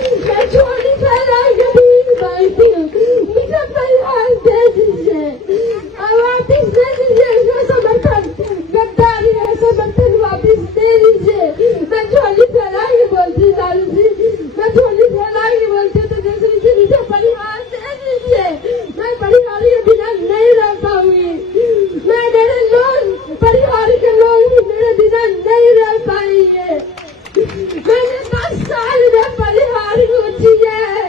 मैं छोड़ी फैलाई कभी मांगती हूँ, मुझे परिहार दे दीजिए, वापिस दे दीजिए, इसका समर्थन गद्दारी है, समर्थन वापिस दे दीजिए। मैं छोड़ी फैलाई बोलती लालू जी, मैं छोड़ी फैलाई बोलती तो जैसे मुझे परिहार दे दीजिए, मैं परिहार के बिना नहीं रह पाऊंगी, मैं मेरे लोग परिवार के लोग भी मेरे बिना नहीं रह पाएंगे। मैंने 10 साल में परिवार को जिया है।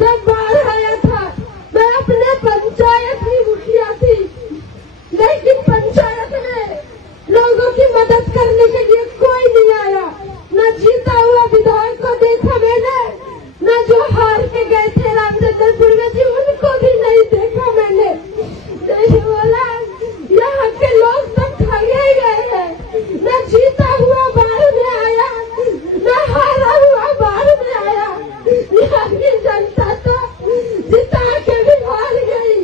जब बाहर आया था मैं अपने पंचायत की मुखिया थी, लेकिन पंचायत में लोगों की मदद करने के लिए कोई नहीं आया। न जीता हुआ विधायक को देखा मैंने, न जो हार के गए थे रामचंद्रपुर में जी उनको भी नहीं देखा मैंने। नहीं बोला यहाँ के लोग तो ठगे गए हैं, न जीता हुआ बाहर में आया, न हारा हुआ बाहर में आया। यहाँ की जनता तो जिता के भी हार गई,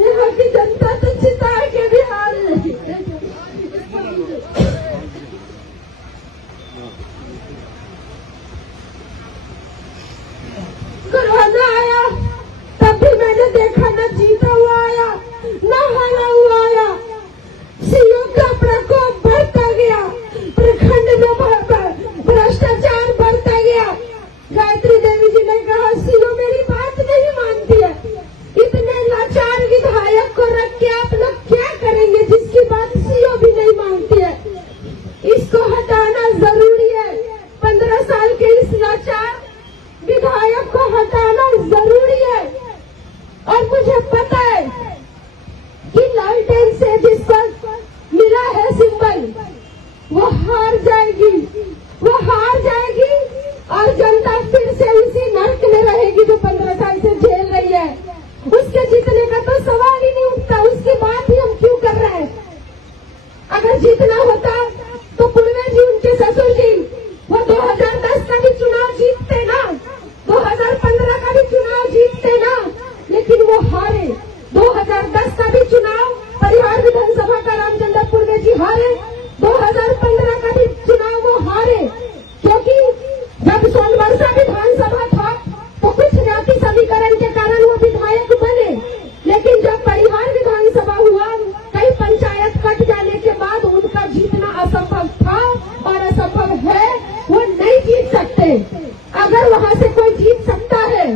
यहाँ की जनता तो जिता के भी हार गई। कोरोना आया तब भी मैंने देखा न जीता हुआ आया, न हारा हुआ आया। सीओ का प्रकोप बढ़ता गया, प्रखंड में भ्रष्टाचार बढ़ता गया। गायत्री देवी जी ने कहा सीओ मेरी बात नहीं मानती है, इतने लाचार विधायक को रख के आप लोग क्या करेंगे जिसकी बात सीओ भी नहीं मानती है। इसको हटाना जरूरी है, 15 साल के इस लाचार विधायक को हटाना जरूरी है। और मुझे पता है कि लालटेन से जिसको मिला है सिंबल वो हार जाएगी, वो हार जाएगी और जनता फिर से उसी नर्क में रहेगी जो 15 साल से झेल रही है। उसके जीतने का तो सवाल ही नहीं उठता, उसकी बात ही हम क्यों कर रहे हैं। अगर जीतना होता तो पूर्वे जी उनके ससुर जी वो 2010 का भी चुनाव जीतते ना, 2015 का भी चुनाव जीतते ना, लेकिन वो हारे। 2010 का भी चुनाव परिवार विधानसभा का रामचंद्रपुर में जी हारे, 2015 का भी चुनाव वो हारे, क्योंकि जब सोनवर्षा विधानसभा था तो कुछ जाति समीकरण के कारण वो विधायक बने, लेकिन जब परिवार विधानसभा हुआ कई पंचायत कट जाने के बाद उनका जीतना असंभव था और असंभव है, वो नहीं जीत सकते। अगर वहां से कोई जीत सकता है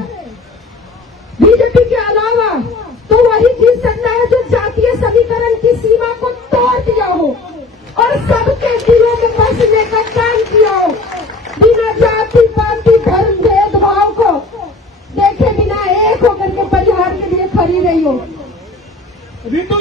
बीजेपी के अलावा तो वही जीत सकता है जो जातीय समीकरण की सीमा को तोड़ दिया हो और सबके दिलों में बसने का काम किया हो, बिना जाति पाति धर्म भेदभाव को देखे बिना एक होकर के परिवार के लिए खड़ी रही हो। रितु